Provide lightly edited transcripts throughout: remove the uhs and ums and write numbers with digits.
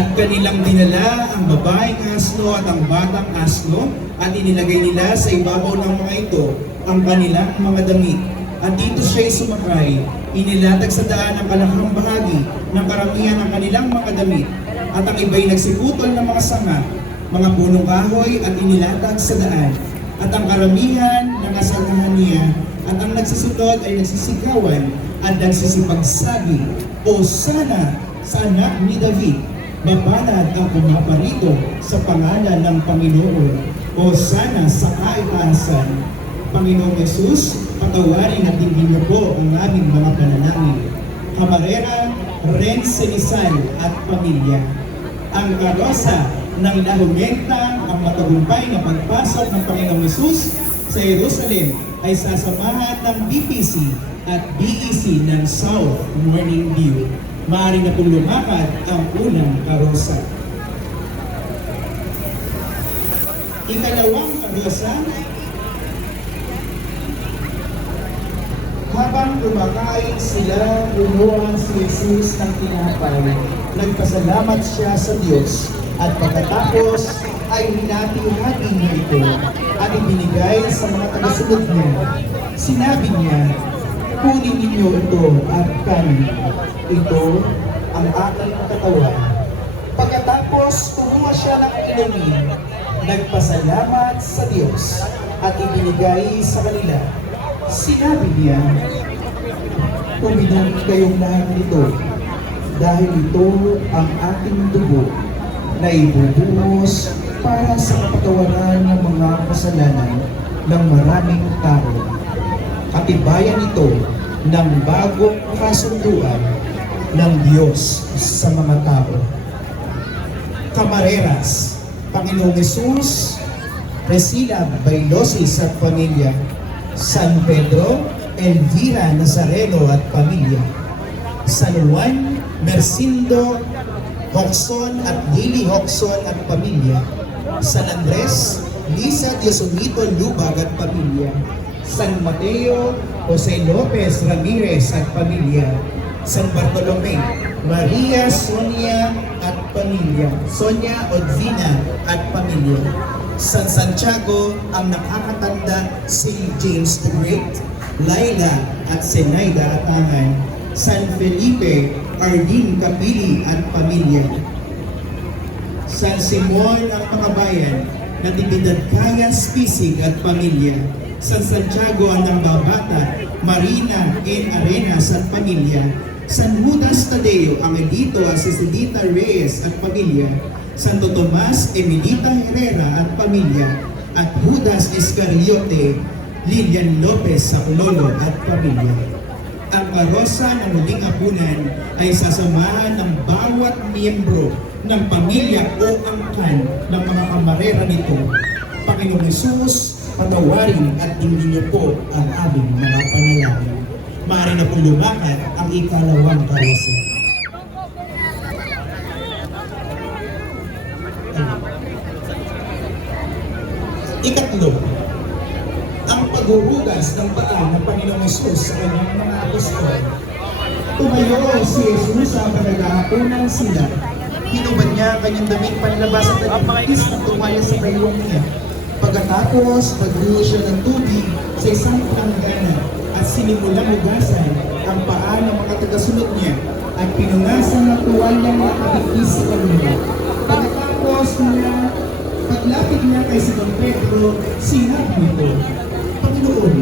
At kanilang dinala ang babaeng asno at ang batang asno at inilagay nila sa ibabaw ng mga ito ang kanilang mga damit. At dito siya'y sumakay, inilatag sa daan ang kalahang bahagi ng karamihan ng kanilang mga damit. At ang iba'y nagsiputol ng mga sanga, mga punong kahoy at inilatag sa daan. At ang karamihan ng asagahan niya at ang nagsisunod ay nagsisigawan at nagsisipagsabi, O sana sa anak ni David, mapalad ang pumaparito sa pangalan ng Panginoon. O sana sa kaitaasan. Panginoong Jesus, patawarin at tingin niyo po ang aming mga panalangin. Camarera, Rensenisal at pamilya. Ang karosa ng lahumentang ang matagumpay na pagpasok ng Panginoong Jesus sa Jerusalem ay sasamahan ng BPC at BEC ng South Morning View. Maaari na pong lumakad ang unang karosa. Ikalawang karosa, habang kumakain sila, kumuha si Jesus ng tinapay. Nagpasalamat siya sa Diyos at pagkatapos ay hinati-hati niya ito at ibinigay sa mga tagasunod niya. Sinabi niya, kunin ninyo ito at kanin. Ito ang aking katawan. Pagkatapos kumuha siya ng inumin, nagpasalamat sa Diyos at ibinigay sa kanila. Sinabi niya, uminom kayong lahat nito dahil ito ang aking dugo na ibubuhos para sa kapatawaran ng mga kasalanan ng maraming tao. Katibayan ito ng bagong kasunduan ng Diyos sa mga tao. Camareras, Panginoong Jesus, Resila Bailosis at pamilya, San Pedro, Elvira Nazareno at pamilya, San Juan, Mercindo, Hoxon at Lily Hoxon at pamilya, San Andres, Lisa Diosumito Lubag at pamilya, San Mateo, Jose Lopez Ramirez at pamilya, San Bartolome, Maria Sonia at pamilya, Sonia Odvina at pamilya, San Santiago, ang nakakatanda, St. James the Great, Laila at Zenaida Atangan, San Felipe, Arlene Capili at pamilya, San Simon ang mga bayan, Natividad Cayas Pisig at pamilya, San Santiago ang Nambabata, Marina N. Arenas at pamilya, San Judas Tadeo ang Edito at Cecilita Reyes at pamilya, Santo Tomas Emilita Herrera at pamilya, at Judas Iscariote, Lilian Lopez Sacololo at pamilya. Ang karosa ng muling hapunan ay sasamahan ng bawat miyembro ng pamilya o angkan ng mga kamarera nito. Panginoong Jesus, patawarin at tingin niyo po ang aming mga panalangin. Maaari na pong lumakad ang ikalawang karosa. Ikatlo, ang paghuhugas ng paa ng Panginoong Jesus sa kanyang mga apostol. Tumayo si Jesus sa naghahaponan sila. Hinubad niya ang kanyang damit panlabas at nagpapakis ng tuwalya sa baywang niya. Pagkatapos, nagbuho siya ng tubig sa isang planggana at sinimulang hugasan ang paa ng mga tagasunod niya at pinunasan ng tuwalya ng nakabikis sa kanila. Pagkatapos niya, paglapit niya kay Simon Pedro, sinabi nito, Panginoon,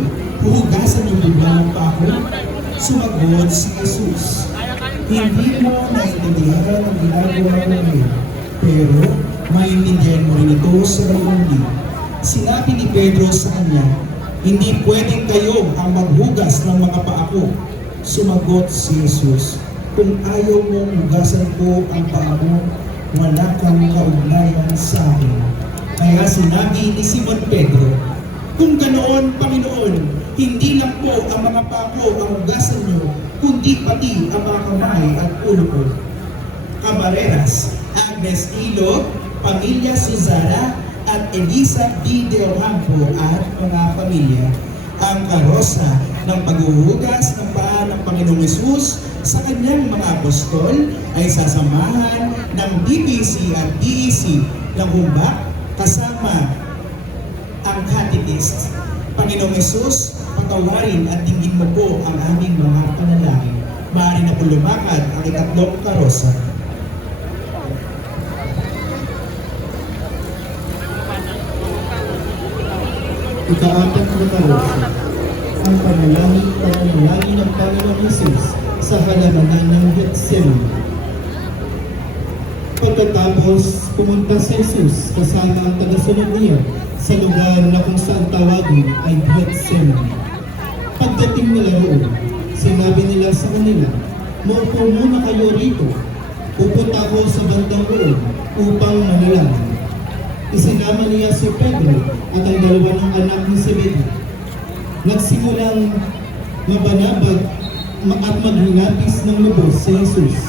huhugasan niyo ba ang paa ko? Sumagot si Jesus, hindi mo naintindihan ang ginagawa ko ngayon, pero maintindihan mo rin ito sa layunin. Sinabi ni Pedro sa kanya, hindi pwedeng kayo ang maghugas ng mga paa ko. Sumagot si Jesus, kung ayaw mong hugasan ko ang paa mo, wala kang kaugnayan sa akin. Kaya sinabi ni Simon Pedro, kung ganoon, Panginoon, hindi lang po ang mga paa ko ang hugasan niyo, kundi pati ang mga kamay at ulo ko. Camareras, Agnes Ilo, Pamilya Susara, at Elisa D. De Ocampo at mga pamilya. Ang karosa ng paghuhugas ng paa ng Panginoong Hesus sa kanyang mga apostol ay sasamahan ng DPC at DEC ng humbak kasama ang catechist. Panginoong Hesus, patawarin at dinggin mo po ang aming mga panalangin. Maaari na po lumakad ang ikatlong karosa. Ika-apat na karosa, ang panalangin ng Panginoong Hesus sa halamanan ng Getsemani. Pagkatapos, pumunta si Jesus kasama ang tagasunod niya sa lugar na kung saan tawagin ay Getsemani. Pagdating nila roon, sinabi nila sa kanila, "Maupo muna kayo rito. Pupunta ako sa bandang roon upang manalangin." Isinama niya si Pedro at ang dalawa ng anak ni Zebedeo. Nagsimulang mabanabag at maghingapis ng lubos si Jesus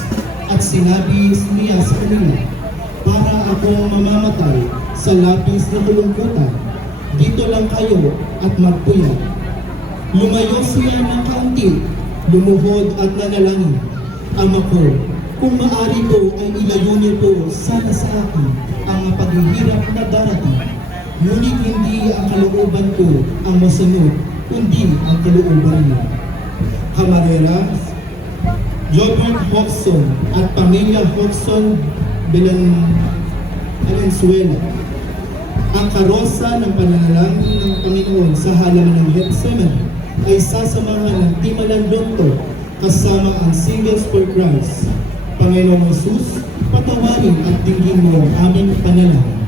at sinabi niya sa kanila, "Para akong mamamatay sa labis na kalungkutan, dito lang kayo at magpuyat." Lumayo siya ng kaunti, lumuhod at nanalangin, "Ama ko, kung maaari po ay ilayo niyo po sana sa akin ang paghihirap na darating. Ngunit hindi ang kalooban ko ang masunod, kundi ang kalooban niyo." Camarera, Jobert Hodgson at pamilya Hodgson Valenzuela. Ang karosa ng pananalangin ng Panginoon sa halaman ng Getsemani ay sasamahan ng Timalandonto kasama ang Singles for Christ. Panginoong Hesus, patawarin at dinggin mo ang aming panalangin.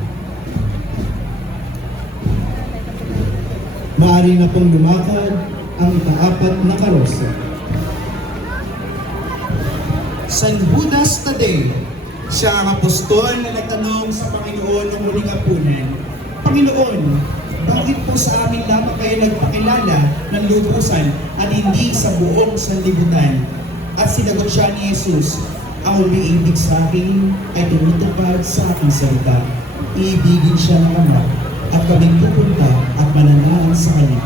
Maaari na pong lumakad ang ika-apat na karosa. San Judas Tadeo, siya ang apostol na nagtanong sa Panginoon ng muling apunan, "Panginoon, bakit po sa amin lamang kayo nagpakilala ng lubusan at hindi sa buong sanlibutan?" At sinagot siya ni Jesus, "Ang umiibig sa akin ay tumutupad sa aking salita. Iibigin siya ng Ama at kaming pupunta at mananahan sa Kanya."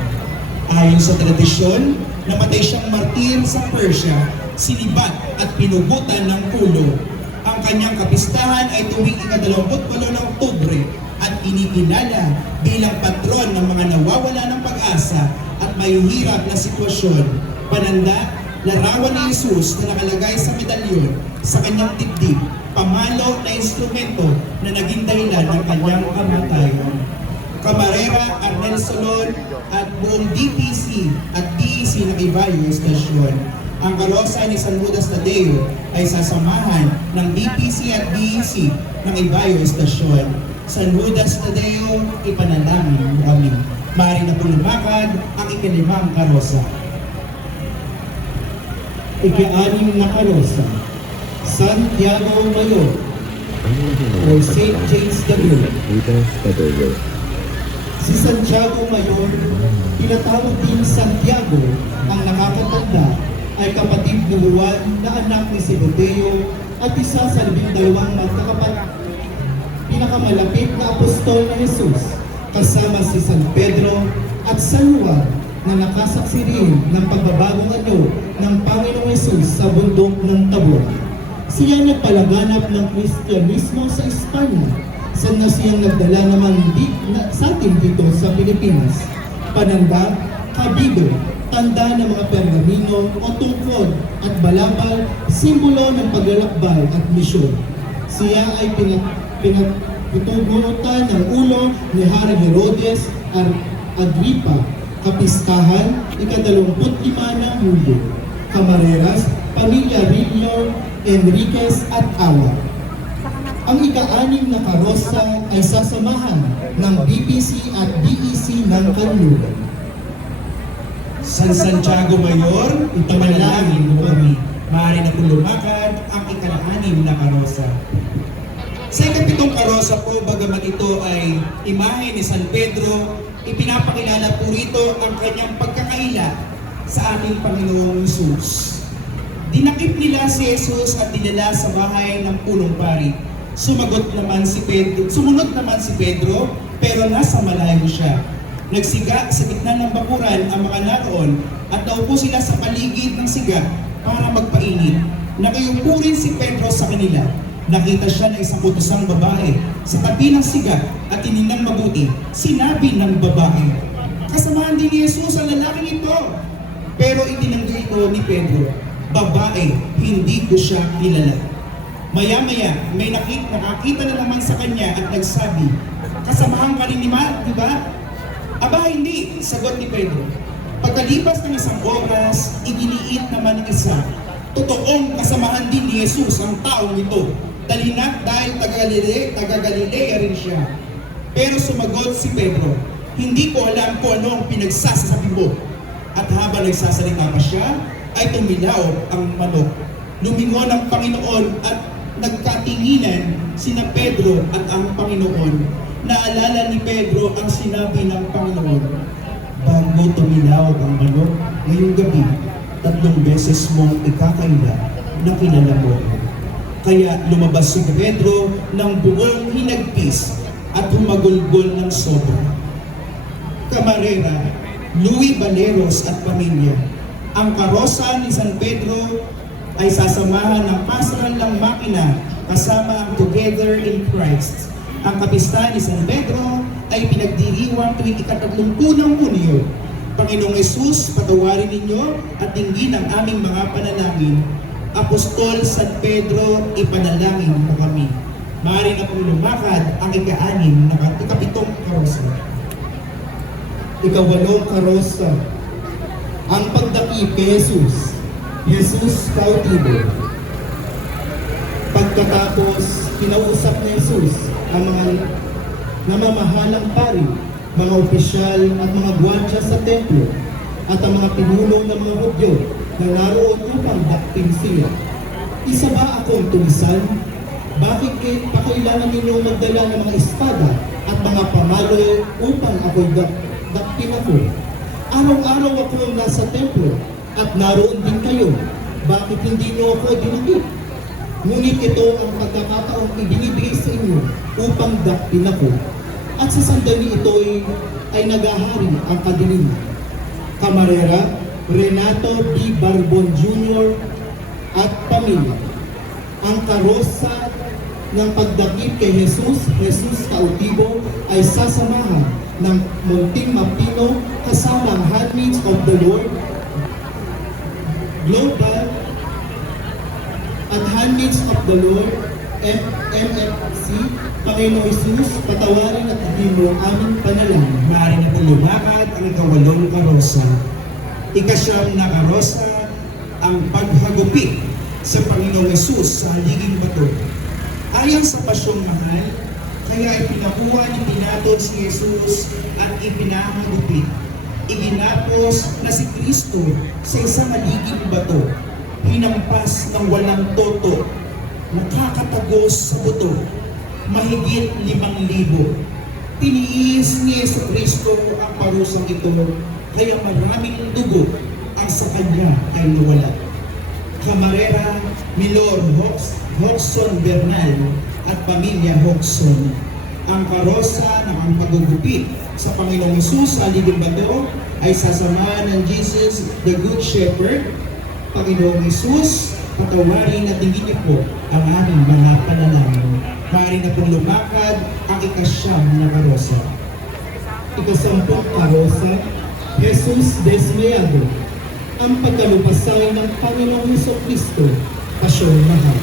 Ayon sa tradisyon, namatay siyang martir sa Persia, sinibat at pinugutan ng ulo. Ang kanyang kapistahan ay tuwing ika-28 ng Oktubre at inikilala bilang patron ng mga nawawala ng pag-asa at may hirap na sitwasyon. Pananda, larawan ni Jesus na nakalagay sa medalyon sa kanyang dibdib, pamalo na instrumento na naging dahilan ng kanyang kamatayan. Camarera, Arnel Solon at buong DPC at DEC ng Ibayo Estasyon. Ang karosa ni San Judas Tadeo ay sasamahan ng DPC at DEC ng Ibayo Estasyon. San Judas Tadeo, ipanalangin mo kami. Maaari na po lumakad ang ikalimang karosa. Ika-anim na karosa, Santiago Mayor o St. James the Great. Si Santiago Mayor, tinatawag din Santiago, ang nakakatanda, ay kapatid ni Juan na anak ni Zebedeo at isa sa 12 pinakamalapit na apostol na Jesus, kasama si San Pedro at San Juan na nakasaksi rin ng pagbabagong anyo ng Panginoong Jesus sa bundok ng Tabor. Siya nagpalaganap ng Kristyanismo sa Espanya, saan na siyang nagdala naman sa atin dito sa Pilipinas. Pananda, kabido, tanda ng mga pergamino o tungkod at balabal, simbolo ng paglalakbay at misyon. Siya ay pinagtutugutan ng ulo ni Haring Herodes Agripa, kapistahan, ika-25 ng Hulyo. Camareras, pamilya Rillo, Enriquez at Awa. Ang ika-6 na karosa ay sasamahan ng BPC at DEC ng Kanluran. San Santiago Mayor, ipanalangin mo kami. Maaari na po lumakad ang ika-6 na karosa. Sa ika-7 karosa po, bagamat ito ay imahe ni San Pedro, ipinapakilala po rito ang kanyang pagkakaila sa ating Panginoong Hesus. Dinakip nila si Jesus at dinala sa bahay ng punong pari. Sumunod naman si Pedro, pero nasa malayo siya. Nagsiga sa gitna ng bakuran ang mga naroon at naupo sila sa paligid ng siga para magpainit. Nakayupo rin si Pedro sa kanila. Nakita siya na isang utusang babae sa tabi ng siga at tiningnan mabuti. Sinabi ng babae, "Kasamahan din ni Jesus ang lalaking ito." Pero itinanggi ito ni Pedro, "Babae, hindi ko siya kilala." Maya-maya, may nakakita na naman sa kanya at nagsabi, "Kasamahan ka rin ni Mark, di ba?" "Aba, hindi," sagot ni Pedro. Pagkalipas ng isang oras, iginiit naman ng isa, "Totoong kasamahan din ni Jesus ang taong ito, dahil taga-Galilea rin siya." Pero sumagot si Pedro, "Hindi ko alam kung ano ang pinagsasabi mo." At habang nagsasalita pa siya, ay tumilaw ang manok. Lumingon ang Panginoon at nagkatinginan sina Pedro at ang Panginoon. Naalala ni Pedro ang sinabi ng Panginoon, "Bago tumilaw ang manok ngayong gabi, 3 beses mong ikakaila na kilala mo." Kaya lumabas si Pedro ng buong hinagpis at humagulgol ng sobra. Kamarera, Louis Valeros at pamilya, ang karosa ni San Pedro ay sasamahan ng pastoral ng makina kasama ang Together in Christ. Ang kapista ni San Pedro ay pinagdiriwang tuwing ika-30 ng Hunyo. Panginoong Yesus, patawarin ninyo at dinggin ang aming mga panalangin. Apostol San Pedro, ipanalangin mo kami. Maaari na pong lumakad ang ika-6 na ika-7 karosa. Ika-8 karosa, ang pagdakip kay Jesus. Jesus cautivo. Pagkatapos, kinausap ni Jesus ang mga namamahalang pari, mga opisyal at mga gwardya sa templo, at ang mga pinuno ng mga Hudyo na naroon upang dakpin siya. "Isa ba akong tulisan? Bakit pa kailangan ninyong magdala ng mga espada at mga pamalo upang ako'y dakpin ako? Araw-araw ako nasa templo at naroon din kayo. Bakit hindi niyo ako dinakip? Ngunit ito ang pagkakataong ibinibigay sa inyo upang dakpin ako. At sa sandali ito ay nagahari ang kadiliman." Kamarera, Renato B. Barbon Jr. at pamilya. Ang karosa ng pagdakip kay Jesus cautivo ay sasamahan ng Munting Mapino kasama ang Handmaids of the Lord, Global at Handmaids of the Lord, MFC. Panginoong Jesus, patawarin at hingin mo ang aming panalangin. Maaari na pong lumakad ang ika-8 karosa. Ika-9 na karosa, ang paghagupit sa Panginoong Yesus sa haliging bato. Ayon sa pasyong mahal, kaya ipinakuha ni Pilato si Jesus at ipinahagupit. Iginapos na si Kristo sa isang haliging bato, hinampas ng walang toto, nakakatagos sa buto, mahigit 5,000. Tiniis ni Yesu Kristo ang parusang ito, kaya maraming dugo ang sa kanya ay nawala. Camarera, Milor Hoxson Bernal at pamilya Hoxson. Ang karosa ng ang pagugupit sa Panginoong Yesus sa haliging bato ay sasamahan ng Jesus, the Good Shepherd. Panginoong Yesus, patawarin at dinggin niyo po ang aming mga panalangin. Maaari na pong lumakad ang ika-9 na karosa. Ika-10 karosa, Jesus Desmayado, ang pagkalupasay ng Panginoong Jesucristo, pasyong mahal.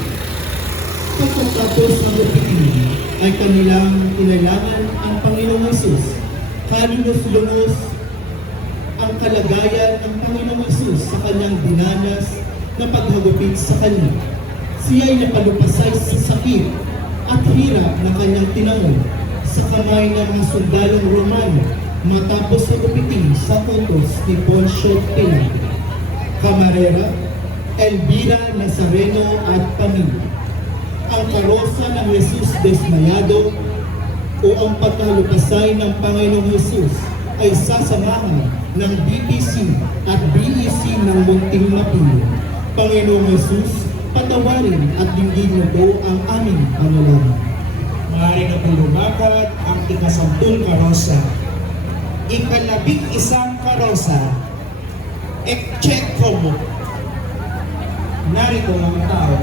Pagkatapos ng upitin, ay kanilang inailangan ang Panginoong Jesus. Kalinos-lunos ang kalagayan ng Panginoong Jesus sa kanyang dinanas na paghagupit sa kanya. Siya ay napalupasay sa sakit at hirap na kanyang tinangon sa kamay ng mga sundalong Romano matapos na upitin sa utos ni Poncio Pilato. Camarera, Elvira Nazareno at pamilya. Ang karosa ng Jesus Desmayado o ang pagkalupasay ng Panginoong Jesus ay sasamahan ng BPC at BEC ng Munting Mapino. Panginoong Jesus, patawarin at dinggin mo po ang aming panalangin. Maaari na pong lumakad ang ika-10 karosa. Ika-11 karosa, Ekche Como. Narito ang mga tao.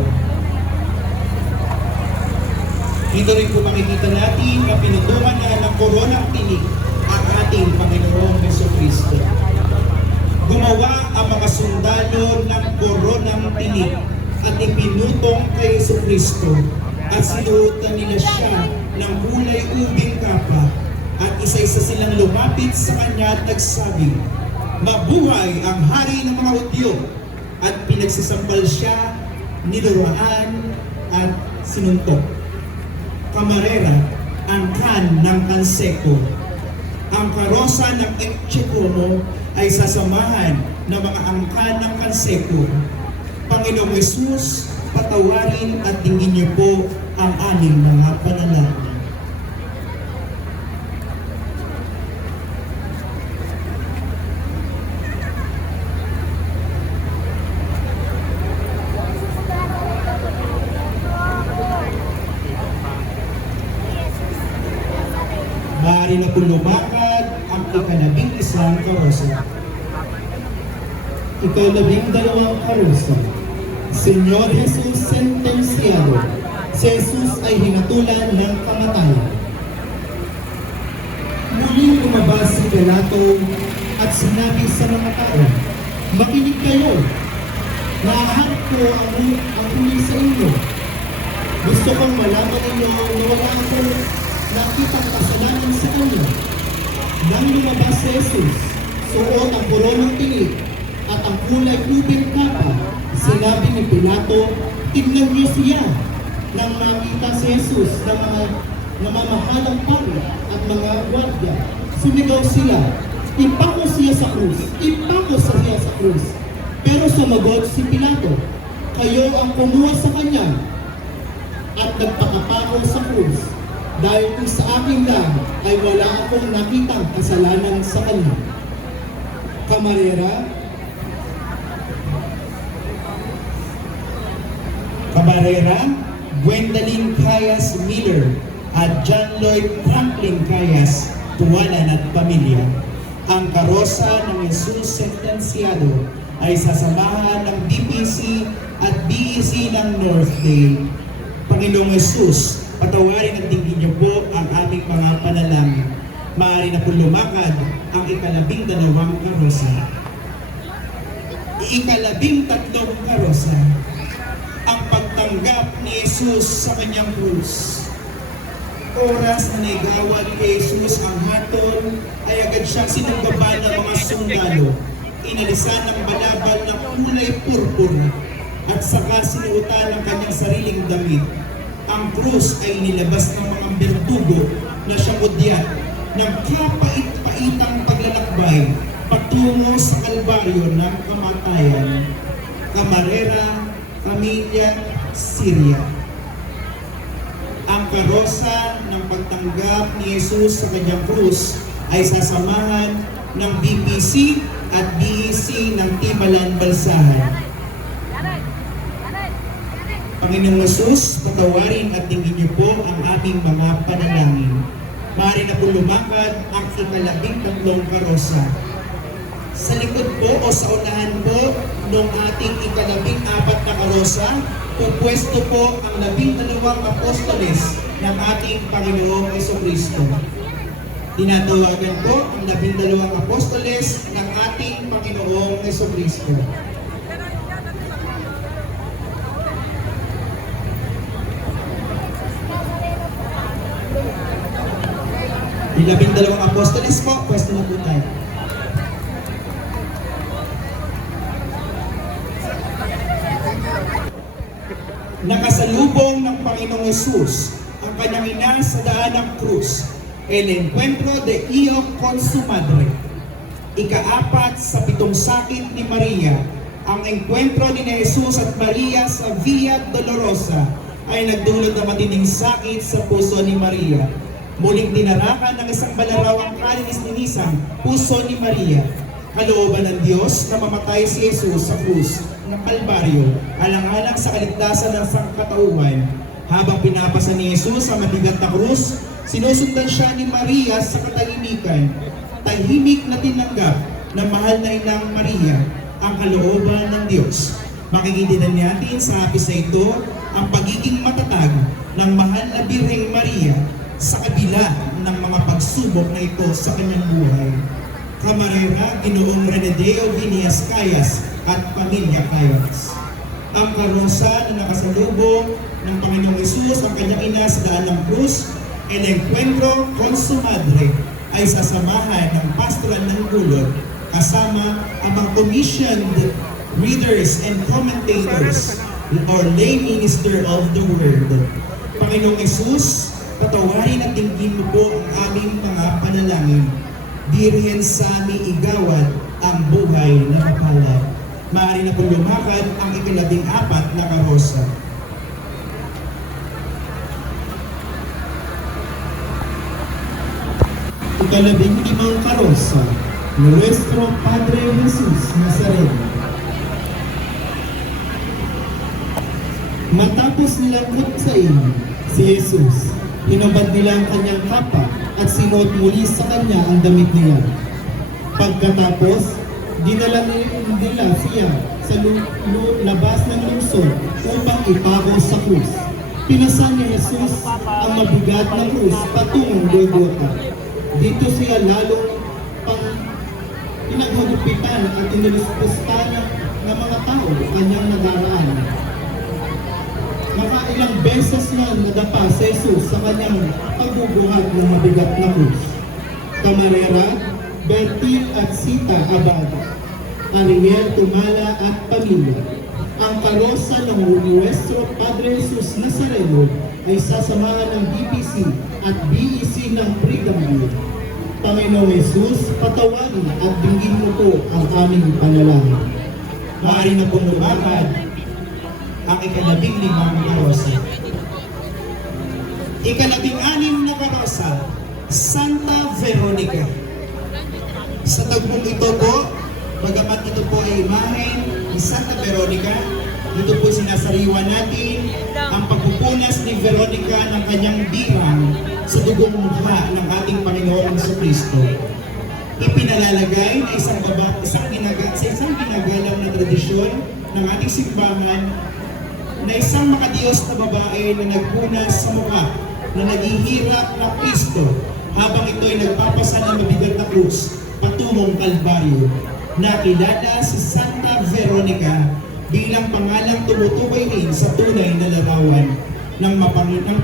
Dito rin po makikita natin na pinutungan na ng koronang tinik ang ating Panginoong Jesucristo. Gumawa ang mga sundalo ng koronang tinik at ipinutong kay Jesucristo at sinuotan nila siya ng kulay ubing kapa at isa-isa silang lumapit sa kanya at nagsabi, "Mabuhay ang hari ng mga Hudyo!" At pinagsasampal siya, nilurahan at sinuntok. Kamarera, ang kan ng Kanseco. Ang karosa ng Ekche Como ay sasamahan ng mga angkan ng Kanseco. Panginoong Jesus, patawarin at tingin niyo po ang aming mga panalangin. Maaari na po lumakad ang ika-11 karosa. Ika-12 karosa. Señor Jesus sentenciado. Si Jesus ay hinatulan ng kamatayan. Muling lumabas si Pilato at sinabi sa mga tao, "Makinig kayo. Naaharap ko ang huli sa inyo. Gusto kong malaman ninyo na wala akong nakitang kasalanan sa kanya." Nang lumabas si Jesus, suot ang koronang tinik at ang kulay ubing kapa, sinabi ni Pilato, "Tignan niyo siya." Nang nakita si Jesus ng mga namamahalang pari at mga gwardiya, sumigaw sila, "Ipako siya sa krus! Ipako siya sa krus!" Pero sumagot si Pilato, "Kayo ang kumuha sa kanya at nagpakapako sa krus, dahil kung sa aking lang ay wala akong nakitang kasalanan sa kanya." Kamarera, Gwendolyn Cayas Miller at John Lloyd Franklin Cayas, tuwanan at pamilya. Ang karosa ng Jesus sentenciado ay sasamahan ng DPC at BEC ng North Day. Panginoong Jesus, patawarin at tingin niyo po ang aming mga panalangin. Maaari na po lumakad ang ika-12 karosa. Ika-13 karosa. Ang pagtanggap ni Jesus sa kanyang krus. Oras na naigawad kay Jesus ang hatol, ay agad siyang sinugbaban ng mga sundalo. Inalisan ng balabal na kulay purpura at saka sinuotan ng kanyang sariling damit. Ang krus ay nilabas ng mga berdugo na siyang udyat ng kapait-paitang paglalakbay patungo sa kalbaryo ng kamatayan. Kamarera, Pamilya, Syria. Ang karosa ng pagtanggap ni Jesus sa kanyang krus ay sasamahan ng BPC at BEC ng Tibalan Balsahan. Panginoong Jesus, patawarin at tingin niyo po ang aming mga panalangin. Maaari na po lumakad ang ika-13 karosa. Sa likod po o sa unahan po ng ating ika-14 na karosa, pupwesto po ang 12 apostoles ng ating Panginoong Jesucristo. Tinatawagan po ang 12 apostoles ng ating Panginoong Jesucristo. Yung 12 apostoles po, pwesto na po tayo. Nakasalubong ng Panginoong Jesus ang kanyang ina sa daan ng krus, el encuentro de Io con su madre. Ika-4 sa 7 sakit ni Maria, ang encuentro ni Jesus at Maria sa Via Dolorosa ay nagdulot ng matinding sakit sa puso ni Maria. Muling tinarakan ng isang balarawang kalinis-linisang puso ni Maria. Kalooban ng Diyos na mamatay si Jesus sa krus ng Kalbaryo, alang-alang sa kaligtasan ng sangkatauhan. Habang pinapasa ni Jesus ang mabigat na krus, sinusundan siya ni Maria sa katahimikan. Tahimik na tinanggap ng mahal na inang Maria kalooban ng Diyos. Makikita natin sa hapis na ito ang pagiging matatag ng mahal na Birheng Maria sa kabila ng mga pagsubok na ito sa kanyang buhay. Camarera, Ginoong Renedeo Vinias Cayas at Pamilya Cayas. Ang karosa na nakasalubong ng Panginoong Hesus ang kanyang ina sa daan ng krus, El Encuentro con su Madre, ay sasamahan ng pastoral ng gulod kasama ang mga commissioned readers and commentators or lay minister of the word. Panginoong Hesus, patawarin at tingin mo po ang aming mga panalangin. Birhen sa aming igawad ang buhay na mapalad. Maaari na pong lumakad ang ika-14 na karosa. Ika-15 karosa, Nuestro Padre Jesus Nazareno. Matapos nilang kutsain si Jesus, hinubad nila ang kanyang kapa at sinuot muli sa kanya ang damit nila. Pagkatapos, dinala nila siya sa labas ng lungsod upang ipako sa krus. Pinasan ni Jesus ang mabigat na krus patungong Golgotha. Dito siya lalong pinaghugupitan at iniluspustahan ng mga tao kanyang nadaraan. Makailang beses na nadapa si Jesus sa kanyang pagbubuhat ng mabigat na krus. Camarera, Bertil at Sita Abad, Ariel Tumala at Pamilya. Ang karosa ng Nuestro Padre Jesus Nazareno ay sasamahan ng BPC at BEC ng Freedom View. Panginoong Jesus, patawarin at dinggin mo po ang aming panalangin. Maaari na pong lumakad ang ika-15 karosa. Ika-16 na karosa, Santa Veronica. Sa tagpong ito po, bagamat ito po ay imahen ni Santa Veronica, ito po sinasariwa natin ang pagpupunas ni Veronica ng kanyang birang sa dugong mukha ng ating Panginoong Jesucristo. Ipinalalagay na isang ginagalang na tradisyon ng ating simbahan na isang makadiyos na babae na nagpunas sa mukha na naghihirap na Kristo habang ito ay nagpapasa ng mabigat na krus patungong Kalbaryo. Nakilala si Santa Veronica bilang pangalang tumutukoy rin sa tunay na larawan ng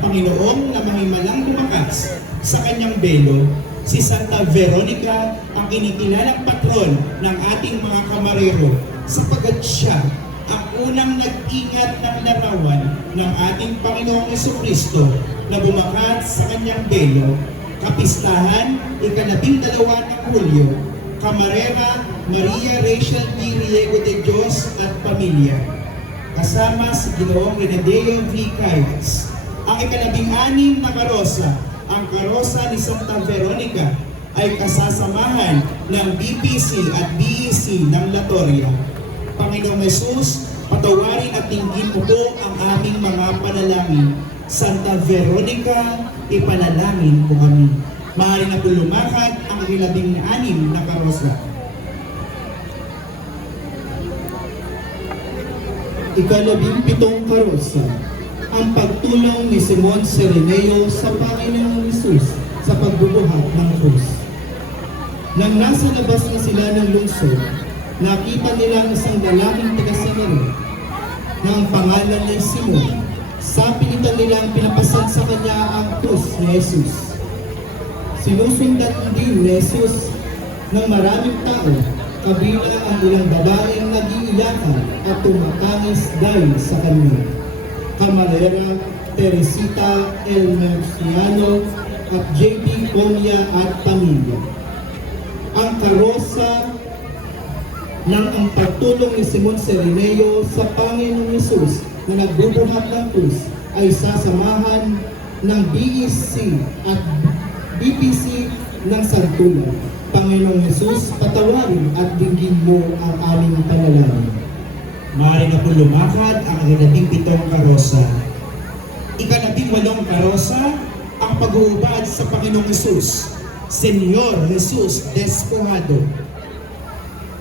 Panginoong na mahimalang lumakas sa kanyang belo. Si Santa Veronica ang kinikilalang patron ng ating mga kamarero sapagkat siya ang unang nag-ingat ng larawan ng ating Panginoong Jesucristo na bumakat sa kanyang belo. Kapistahan, ika-12 ng Hulyo, Camarera, Maria Rachel V. Riego de Dios at Pamilya. Kasama si Ginoong Renedeo V. Cayas. Ang ika-16 na karosa, ang karosa ni Santa Veronica, ay kasasamahan ng BPC at BEC ng Latoria. Panginoong Jesus, patawarin at tinggin mo po ang aming mga panalangin. Santa Veronica, ipanalangin po kami. Maaari na po lumakad ang 16 na karosa. Ika-17 karosa, ang pagtulong ni Simon Sereneo sa Panginoong Jesus sa pagbubuhat ng krus. Nang nasa labas na sila ng lungsod, nakita nila ang isang lalaking taga-Samaria na ang pangalan ni Simon. Sa pilitan nila ang pinapasan sa kanya ang krus ni Jesus. Sinusundan din ni Jesus ng maraming tao, kabila ang ilang babaeng nag-iiyakan at tumatangis dahil sa kanya. Camarera, Teresita, El Merciano, at J.P. Conya at Pamilya. Ang karosa ng ang pagtulong ni Simon Sereneo sa Panginoong Hesus na nagbubuhat ng krus ay sasamahan ng BEC at BPC ng Santulan. Panginoong Hesus, patawarin at dinggin mo ang aming panalangin. Maaari na po lumakad ang 17 karosa. Ika-18 karosa, ang pag-uubad sa Panginoong Hesus, Senyor Jesus Despojado.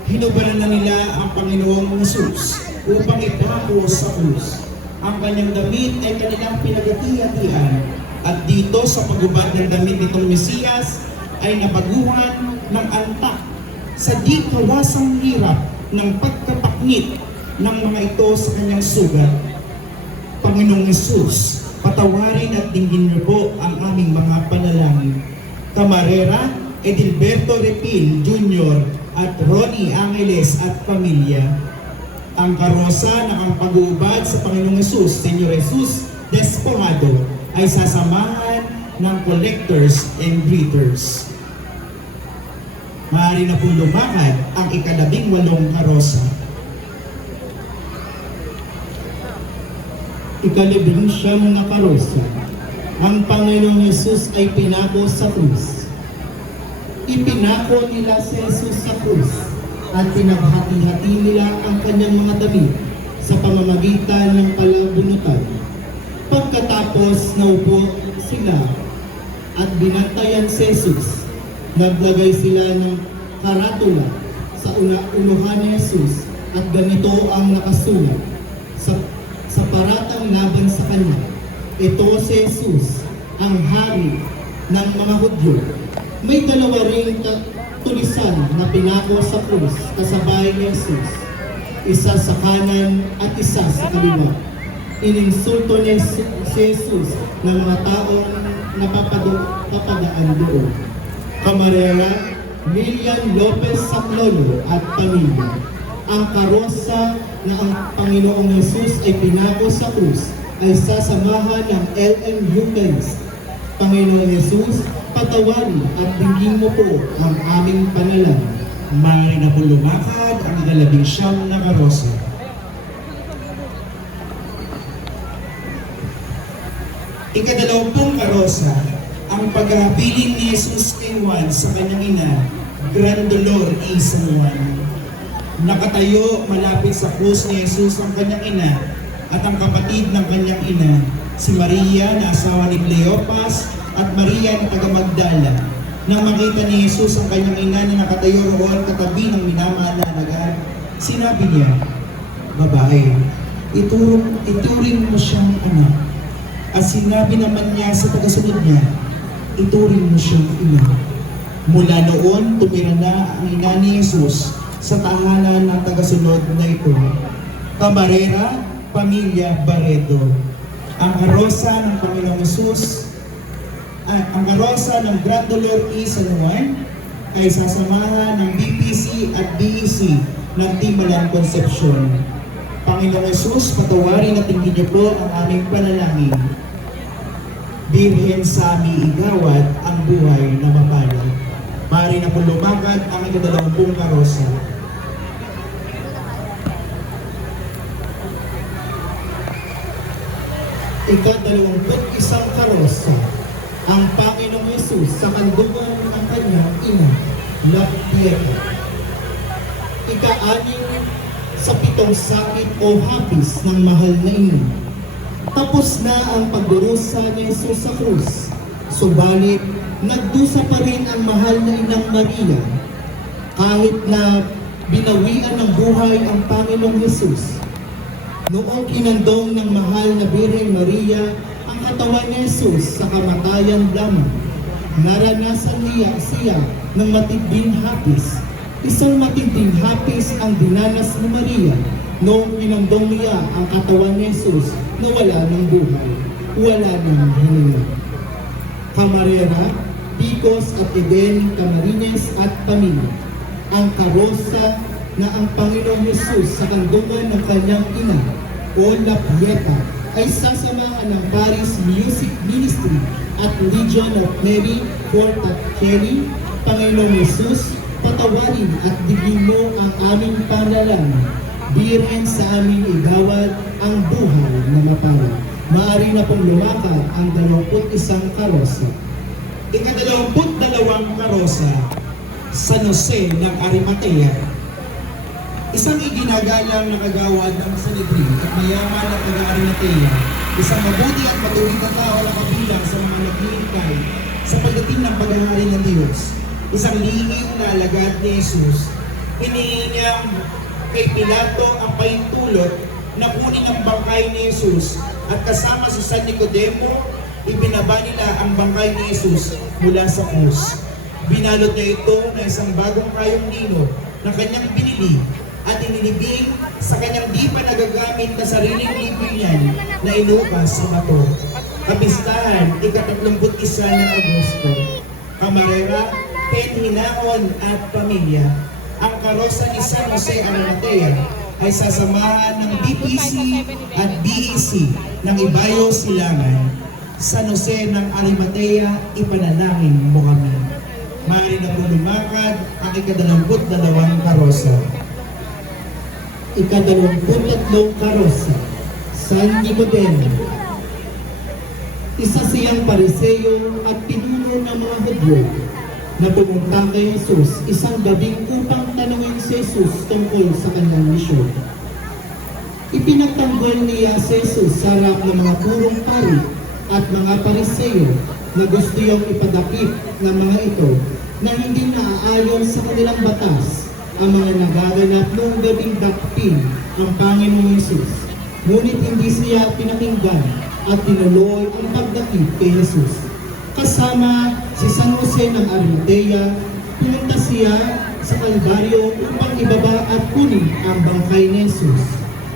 Hinubaran na nila ang Panginoong Jesus upang ipako sa krus. Ang kanyang damit ay kanilang pinagati-hatian at dito sa pagubad ng damit nitong Mesiyas ay nabaguhan ng antak sa di kawasang hirap ng pagkapaknit ng mga ito sa kanyang sugat. Panginoong Jesus, patawarin at dinggin niyo po ang aming mga panalangin. Camarera, Edilberto Repil Jr. at Ronnie Angeles at pamilya. Ang karosa ng ang pag-uubad sa Panginoong Jesus, Senyor Jesus Despojado, ay sasamahan ng collectors and greeters. Maaari na pong lumakad ang ika-18 karosa. Ika-19 na karosa. Ang Panginoong Jesus ay pinako sa krus. Ipinako nila si Jesus sa krus at pinaghati-hati nila ang kanyang mga damit sa pamamagitan ng palabunutan. Pagkatapos naupo sila at binantayan si Jesus, naglagay sila ng karatula sa unuhan ni Jesus at ganito ang nakasulat sa paratang laban sa kanya. Ito si Jesus, ang hari ng mga Hudyo. May dalawa ring tulisan na pinako sa krus kasabay ni Jesus, isa sa kanan at isa sa kaliwa. Ininsulto ni Jesus ng mga taong napapadaan doon. Camarera, Milian Lopez Saclolo at pamilya. Ang karosa na ang Panginoong Jesus ay pinako sa krus ay sasamahan ng LM Eucharist. Panginoong Jesus, patawarin at dinggin mo po ang aming panalangin. Maaari na po lumakad ang ika-19 na karosa. Ika-20 karosa, ang paghahabilin ni Jesus kay Juan sa kanyang ina, Gran Dolor y San Juan. Nakatayo malapit sa krus ni Jesus ang kanyang ina at ang kapatid ng kanyang ina, si Maria na asawa ni Cleopas at Maria na taga Magdala. Nang makita ni Jesus ang kanyang ina na nakatayo roon katabi ng minamahal na alagad, sinabi niya, "Babae, ituring mo siyang anak." At sinabi naman niya sa tagasunod niya, "Ituring mo siyang ina." Mula noon, tumira na ang ina ni Jesus sa tahanan ng tagasunod na ito. Camarera, Pamilya Barredo. Ang karosa ng Panginoong Jesus, ang karosa ng Gran Dolor y San Juan ay sasamahan ng BPC at BEC ng Timbalan Concepcion. Panginoong Jesus, patawarin at tingin niyo po ang aming panalangin. Birhen sa aming igawad ang buhay na mapalad. Maaari na po lumakad ang ika-20 karosa. Ika-21 karosa. Ang Panginoong Jesus sa kandungan ng kanyang ina, La Pieta. Ika-6 sa 7 sakit o hapis ng mahal na ina. Tapos na ang pagdurusa ni Jesus sa krus, subalit nagdusa pa rin ang mahal na inang Maria. Kahit na binawian ng buhay ang Panginoong Jesus, noong kinandong ng mahal na Birheng Maria ang katawan ni Jesus sa kamatayan lamang, naranasan siya ng matinding hapis. Isang matinding hapis ang dinanas ni Maria noong kinandong niya ang katawan ni Jesus na wala ng buhay, wala ng hininga. Camarera, Picos at Eden Camarines at pamilya. Ang karosa na ang Panginoong Jesus sa kandungan ng kanyang ina, o La Pieta, ay sasamahan ng Paris Music Ministry at Legion of Mary Fortacelli. Panginoong Jesus, patawarin at digin mo ang aming panalangin. Birin sa aming igawad ang buhay na mapalad. Maaari na pong lumakad ang 21 karosa. Ika-22 karosa, San Jose ng Arimatea. Isang iginagalang na kagawad ng Sanedrin at mayaman na taga-Arimatea, isang mabuti at matuwid na tao na kabilang sa mga naghihintay sa pagdating ng paghahari ng Diyos. Isang lingid na alagad ni Jesus Hinihingi niyang kay Pilato ang pahintulot na kunin ang bangkay ni Jesus at kasama si San Nicodemo, ibinaba nila ang bangkay ni Jesus mula sa krus. Binalot niya ito na isang bagong kayong lino na kanyang binili at inilibing sa kanyang di pa nagagamit na sariling libingan na inukas sa bato. Kapistahan, ika-31 ng Agosto. Camarera, Hinahon at pamilya. Ang karosa ni San Jose Arimatea ay sasamahan ng BPC at BEC ng Ibayo Silangan. San Jose ng Arimatea, ipanalangin mo kami. Maaari na po lumakad ang ika-22 karosa. Ika-23 karosa, San Nicodemo. Isa siyang pariseyo at pinuno ng mga Hudyo na pumunta kay Jesus isang gabing upang tanungin si Jesus tungkol sa kanyang misyon. Ipinagtanggol niya si Jesus sa harap ng mga purong pari at mga pariseyo na gusto niyang ipadakip ng mga ito na hindi naaayon sa kanilang batas ang mga nagaganap noong gabing dakpin ng Panginoong Jesus. Ngunit hindi siya pinakinggan at tinuloy ang pagdakip kay Jesus. Kasama si San Jose ng Arimatea, pumunta siya sa Kalbaryo upang ibaba at kunin ang bangkay ni Jesus.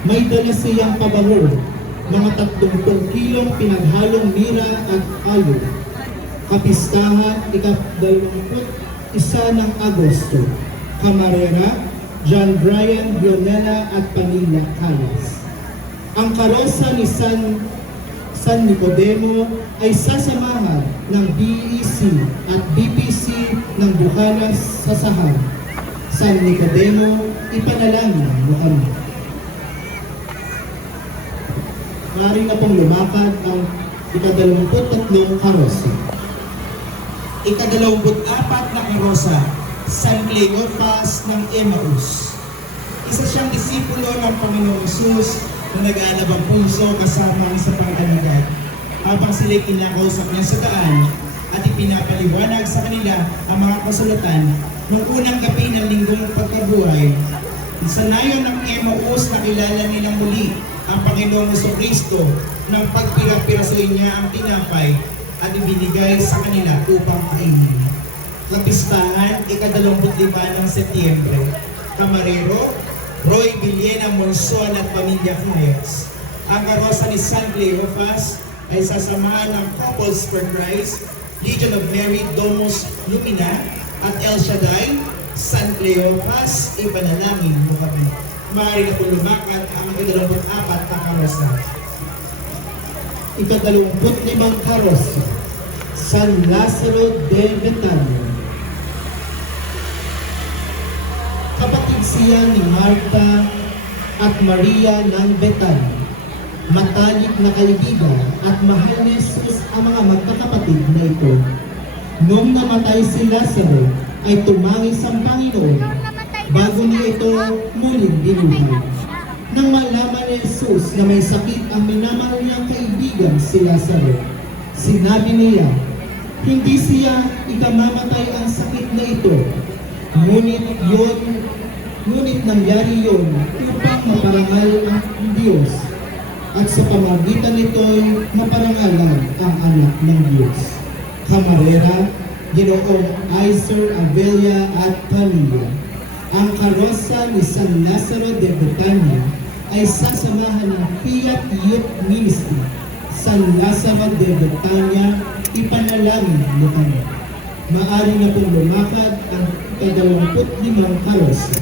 May dala siyang pabango, mga 30 kilong pinaghalong mira at aloe. Kapistahan, ika-21 ng Agosto. Camarera, John Brian, Brunella at Panila Calles. Ang karosa ni San Nicodemo ay sasamahan ng BEC at BPC ng Bukalas sa Sahar. San Nicodemo, ipanalangin mo kami. Maaari na pong lumakad ang ika-23 karosa. Ika-24 na karosa, San Cleopas ng Emmaus. Isa siyang disipulo ng Panginoong Jesus na nag-aanab ang puso kasama ang isa pang alagad. Habang sila'y kinakausap niya sa daan at ipinapaliwanag sa kanila ang mga kasulatan ng unang gabi ng linggong pagkabuhay. Sa nayon ng Emmaus, nakilala nilang muli ang Panginoong Jesucristo nang pagpira-pirasoy niya ang tinapay at ibinigay sa kanila upang kainin. Kapistahan, ika-25 ng Setyembre. Camarero, Roy Villena Monson at Pamilya Flyers. Ang karosa ni San Cleopas ay sasamahan ng Couples for Christ, Legion of Mary, Domus Lumina at El Shaddai. San Cleopas, ipanalangin mo kami. Maaari na po lumakad ang ika-24 na karosa. Ika-25 karosa, San Lazaro de Betania. Kapatid siya ni Marta at Maria ng Betania. Matalik na kaibigan at mahal ni Jesus ang mga magkakapatid na ito. Noong namatay si Lazaro, ay tumangis ang Panginoon bago niya ito muling binuhay. Nang malaman ni Jesus na may sakit ang minamahal niyang kaibigan si Lazaro, sinabi niya, hindi siya ikamamatay ang sakit na ito. Ngunit nangyari yon upang maparangal ang Diyos at sa pamagitan nito'y maparangalan ang anak ng Diyos. Camarera, Ginoong Iser, Avelia at Pamilya. Ang karosa ni San Lazaro de Betania ay sasamahan ng Fiat Youth Ministry. San Lazaro de Betania, ipanalangin mo kami. Maaari na pong lumakad ang ika-25 karosa.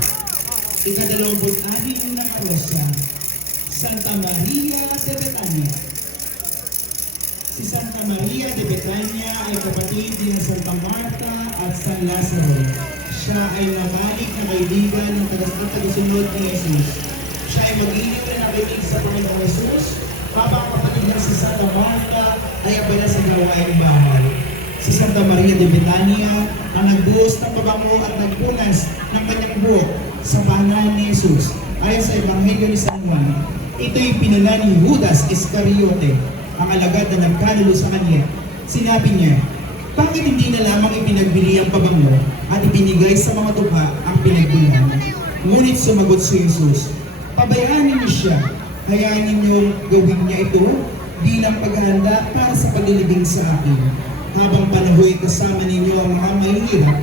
Ika-26 na karosa, Santa Maria de Betania. Si Santa Maria de Betania ay kapatid ni Santa Marta at San Lazaro. Siya ay namalik na kaibigan ng tagasunod ni Jesus. Siya ay mag-inig na nakinig sa Panginoong Jesus, habang kapatid niya si Santa Marta ay abala sa gawaing bahay. Si Santa Maria de Betania ang nagbuhos ng pabango at nagpunas ng kanyang buhok sa paanan ni Jesus. Ayon sa Ebanghelyo ni San Juan, ito'y pinula ni Judas Iscariote, ang alagad na nagkanulo sa kanya. Sinabi niya, bakit hindi na lamang ipinagbili ang pabango at ibinigay sa mga dukha ang pinagbilang. Ngunit sumagot si Jesus, pabayaan ninyo siya, hayaan ninyo gawin niya ito bilang paghahanda para sa paglilibing sa akin. Habang panahoy kasama ninyo ang mga mahihirap,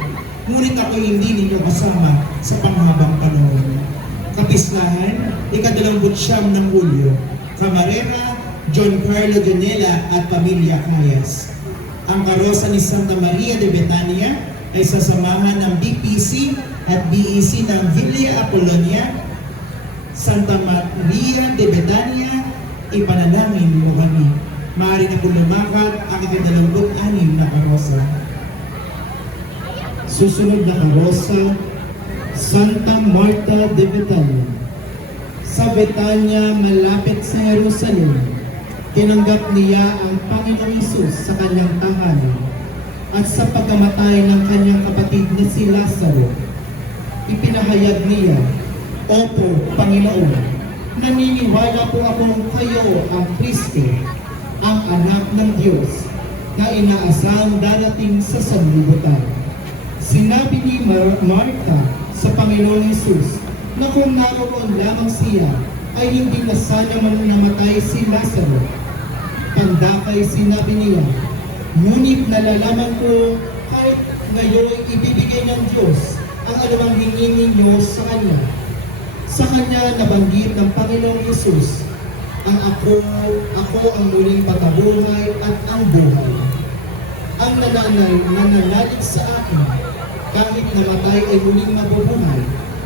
ngunit ako hindi ninyo kasama sa panghabang panahon. Kapislahan, 29 ng Hulyo, Camarera, John Carlo Janela at Pamilya Cayas. Ang karosa ni Santa Maria de Betania ay sasamahan ng BPC at BEC ng Villa Apolonia. Santa Maria de Betania, ipanalangin mo kami. Maaari na kong lumakad ang 26 na karosa. Susunod na karosa, Santa Marta de Betania. Sa Betania, malapit sa Jerusalem, tinanggap niya ang Panginoong Hesus sa kanyang tahanan at sa pagkamatay ng kanyang kapatid na si Lazaro, ipinahayag niya, Opo, Panginoon, naniniwala po akong kayo ang Kristo, ang anak ng Diyos, na inaasahang darating sa sanlibutan. Sinabi ni Marta sa Panginoong Hesus na kung naroon lamang siya, ay hindi na sana namatay si Lazaro. Pandakay sinabi niya, ngunit nalalaman ko kahit ngayon ibibigay ng Diyos ang anumang hingin ninyo sa Kanya. Sa Kanya nabanggit ng Panginoong Hesus, ang ako ang muling pagkabuhay at ang buhay. Ang nananalig sa akin, kahit namatay ay muling mabubuhay,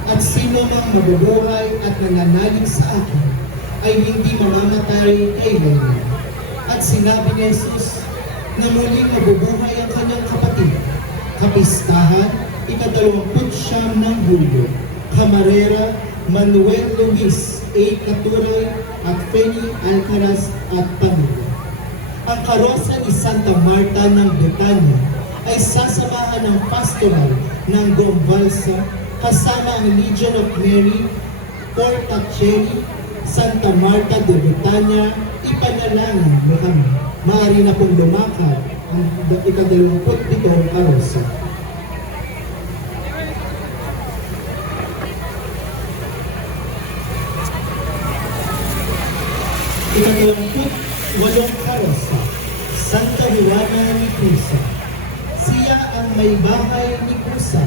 at sino mang mabubuhay at nananalig sa akin, ay hindi mamamatay kailanman. At sinabi ni Jesus na muling mabubuhay ang kanyang kapatid. Kapistahan, 29 ng Hulyo, Camarera, Manuel Luis, A. Caturay, at Fanny Alcaraz at Pamilya. Ang karosa ni Santa Marta ng Betania ay sasamahan ng pastoral ng Gombalsa kasama ang Legion of Mary, Portacelli, Santa Marta de Betania, ipanalangin mo kami. Maaari na pong lumakad ang 27 karosa. Ika-28 karosa, Santa Juana ni Cusa. Siya ang may bahay ni Cusa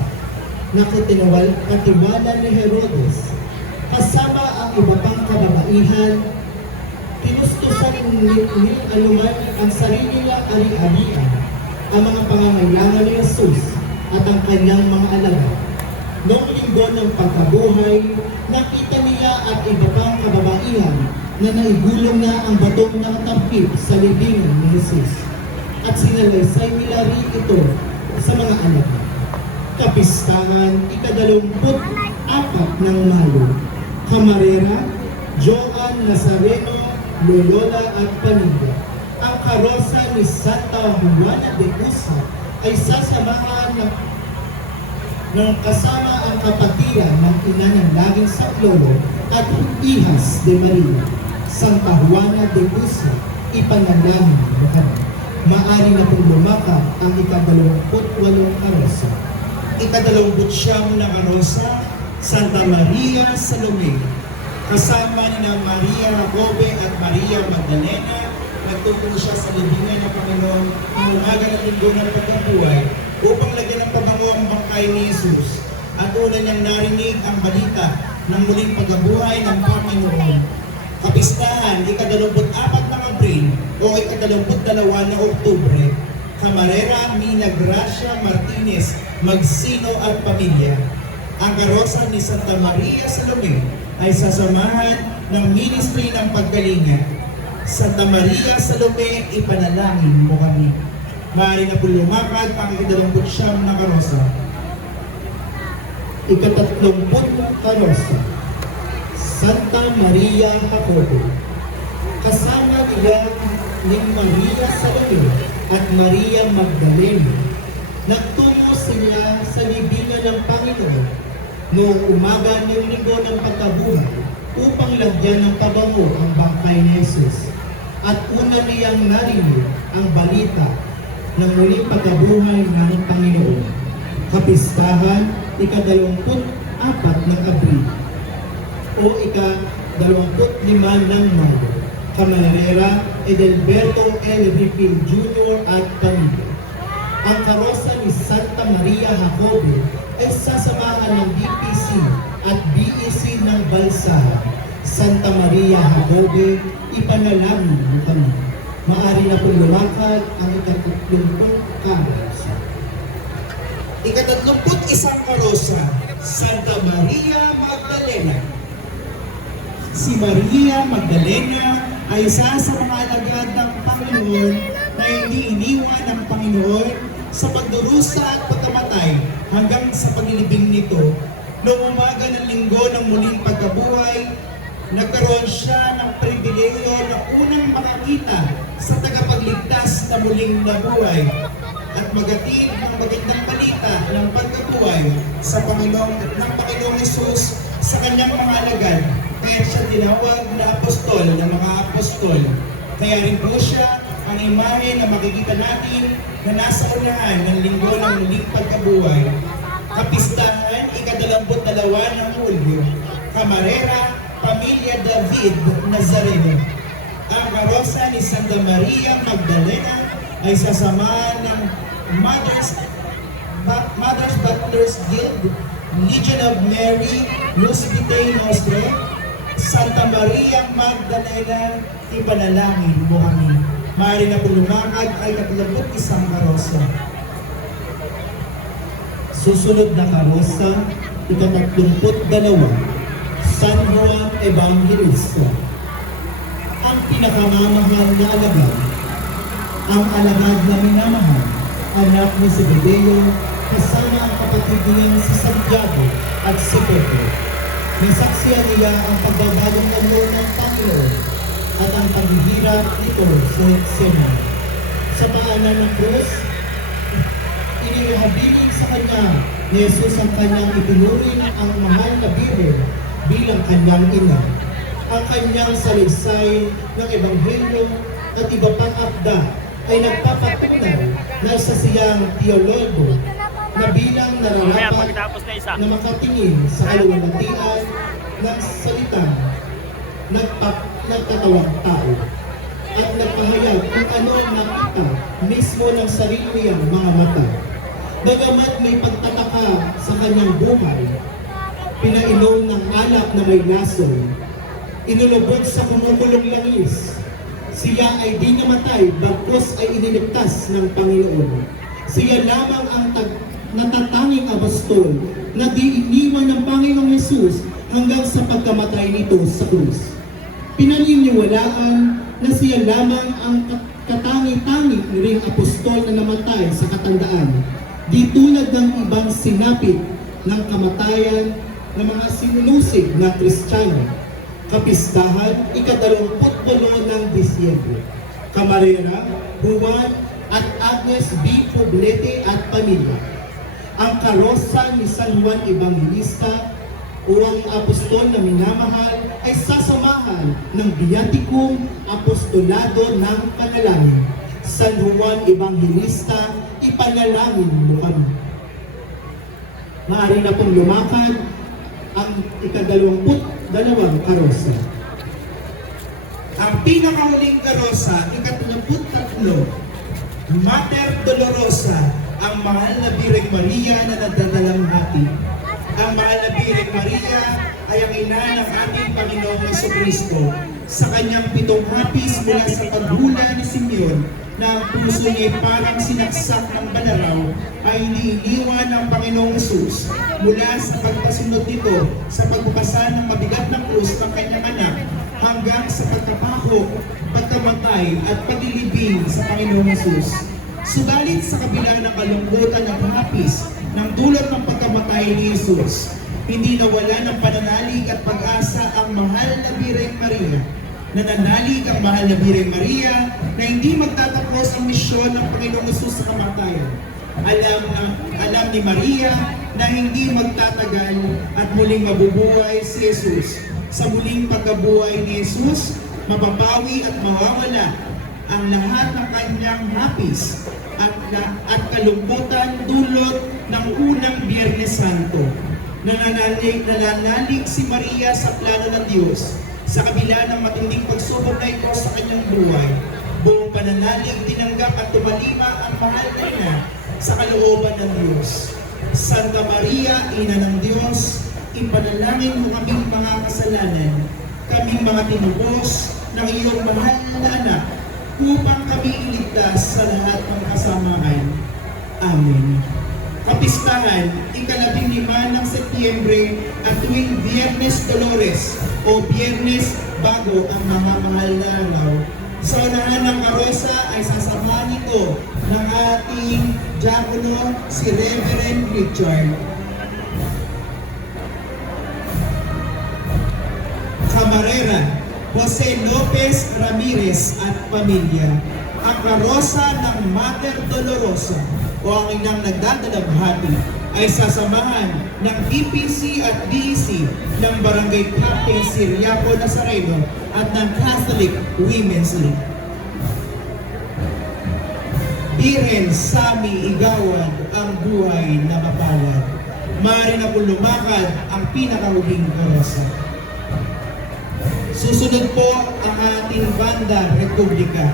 na katiwala ni Herodes. Kasama ang iba pang kababaihan, tinustusan ni anuman ang sarili nilang ari-arian, ang mga pangangailangan ni Jesus at ang kanyang mga alagad. Noong linggo ng pagkabuhay, nakita niya at iba pang kababaihan na naigulong na ang batong nakatampip sa libingan ni Jesus at sinalaysay nila rin ito sa mga alagad. Kapistahan, 24 ng Mayo, Camarera, Joan Nazareno, Loyola at Pamilya. Ang karosa ni Santa Juana de Cusa ay sasamahan ng kasama ang kapatiran ng ina ng laging saklolo at ihas de Maria. Santa Juana de Cusa, ipanalangin mo kami. Maaari na pong lumakad ang 28 karosa. 29 na karosa, Santa Maria Salome. Kasama ni na Maria Jacobe at Maria Magdalena, nagtutungo siya sa libingan ng Panginoon ng umaga ng linggo ng pagkabuhay upang lagyan ng pabango ang bangkay ni Jesus. At una niyang narinig ang balita ng muling pagkabuhay ng Panginoon. Kapistahan, 24 ng Abril o 22 na Oktubre, Camarera, Mina Gracia Martinez, Magsino at Pamilya. Ang karosa ni Santa Maria Salome ay sasamahan ng Ministry ng Pagkalinga. Santa Maria Salome, ipanalangin mo kami. Maaari na po lumakad ang 29 na karosa. 30 karosa, Santa Maria Jacobo. Kasama niya ni Maria Salome at Maria Magdalena. Nagtungo sila sa libingan ng Panginoon noong umaga ng linggo ng pagkabuhay upang lagyan ng pabango ang bangkay ni Jesus. At una niyang narinig ang balita ng muling pagkabuhay ng Panginoon. Kapistahan, ika-24 ng Abril o ika-25 ng Mayo. Camarera Edelberto L. Ripil Jr. at pamilya. Ang karosa ni Santa Maria Jacobe ay sasamahan ng DPC at BEC ng Balsahan. Santa Maria Jacobe, ipanalangin mo kami. Maari na po lumakad ang ika-30 karosa. Ika-31 karosa, Santa Maria Magdalena. Si Maria Magdalena ay isa sa mga alagad ng Panginoon na hindi iniwan ng Panginoon sa pagdurusa at pagkamatay hanggang sa paglilibing nito. Noong umaga ng linggo ng muling pagkabuhay, nagkaroon siya ng pribileyo na unang makakita sa tagapagligtas na muling nabuhay at magatid ng magandang balita ng pagkabuhay sa Panginoong Hesus sa kanyang mga alagad. Kaya siya tinawag na apostol ng mga apostol. Kaya rin po siya ang imahe na makikita natin na nasa unahan ng linggo ng muling pagkabuhay. Kapistahan, ika-22 ng Hulyo. Camarera, Pamilya David Nazareno. Ang karosa ni Santa Maria Magdalena ay sasamahan ng Mothers Butlers Guild, Legion of Mary, Luz Vitae Nostre, Santa Maria Magdalena, ipanalangin mo kami. Maaari na po lumakad ay 31 karosa. Susunod na karosa, ika-32, San Juan Evangelista. Ang pinakamamahal na alagad, ang alagad na minamahal, anak ni Zebedeo, kasama ang kapatid niya si Santiago at si Pedro. Nasaksiyan nila ang pagbabalong ng loob ng Panginoon at ang paghihirap nito sa Getsemani. Sa paanan ng krus, inihabilin sa kanya ni Jesus ang kanyang itinuring ang mahal na Birhen bilang kanyang ina. Ang kanyang saliksay ng Ebanghelyo at iba pang akda ay nagpapatunay na isa siyang teologo na bilang nararapat na makatingin sa kaluwalhatian ng salita nagkatawang tao at nagpahayag kung ano ang nakita mismo ng sarili niyang mga mata. Bagamat may pagtataka sa kanyang buhay, pinainom ng alak na may lason, inulubog sa kumukulong langis, siya ay di namatay bagkus ay iniligtas ng Panginoon. Siya lamang ang natatanging apostol na di iniwan ng Panginoong Hesus hanggang sa pagkamatay nito sa krus. Pinaniniwalaan na siya lamang ang katangi-tangi ring apostol na namatay sa katandaan, di tulad ng ibang sinapit ng kamatayan ng mga sinulusig na Kristiyano. Kapistahan, ika-28 ng Disyembre. Camarera, Juan at Agnes B. Poblete at pamilya. Ang karosa ni San Juan Evangelista o ang apostol na minamahal ay sasamahan ng biyatikong apostolado ng panalangin. San Juan Evangelista, ipanalangin mo kami. Maaari na pong lumakad ang ika-22 karosa. Ang pinakahuling karosa, ika-33, Mater Dolorosa, ang mahal na Birheng Maria na nagdadalamhati. Ang mahal na Birheng Maria ay ang ina ng ating Panginoong Jesucristo. Sa kanyang 7 hapis mula sa paghula ni Simeon, na ang puso niya parang sinaksak ng balaraw, ay hindi iniwan ng Panginoong Hesus mula sa pagpasunod nito sa pagpapasa ng mabigat na krus ng kanyang anak hanggang sa pagkapako, pagkamatay at paglilibing sa Panginoong Hesus. Subalit sa kabila ng kalungkutan at hapis ng dulot ng pagkamatay ni Jesus, hindi nawala ng pananalig at pag-asa ang mahal na Birheng Maria. Nananalig ang mahal na Birheng Maria na hindi magtatapos ang misyon ng Panginoong Hesus sa kamatayan. Alam ni Maria na hindi magtatagal at muling mabubuhay si Jesus. Sa muling pagkabuhay ni Jesus, mapapawi at mawawala ang lahat ng kanyang hapis at kalungkutan dulot ng unang Biyernes Santo. Nananalig si Maria sa plano ng Diyos sa kabila ng matinding pagsubok na ito sa kanyang buhay. Buong pananalig, tinanggap at tumalima ang mahal na ina sa kalooban ng Diyos. Santa Maria, Ina ng Diyos, ipanalangin mo kaming mga kasalanan, kaming mga tinubos ng iyong mahal na anak, upang kami iligtas sa lahat ng kasamaan. Amen. Kapistahan, ika-15 ng Setyembre at tuwing Biyernes Dolores o Biyernes bago ang mga mahal na araw. Sa unahan ng karosa ay sasamahan ito ng ating diakono, si Reverend Richard. Camarera, Jose Lopez Ramirez at pamilya. Ang karosa ng Mater Dolorosa o ang inang nagdadalaghati ay sasamahan ng BPC at BEC ng Barangay Captain Siriaco Nazareno at ng Catholic Women's League. Biren Sami Igawad ang buhay na mapalad. Maaari na po lumakad ang pinakahuling karosa. Susunod po ang ating banda Republika.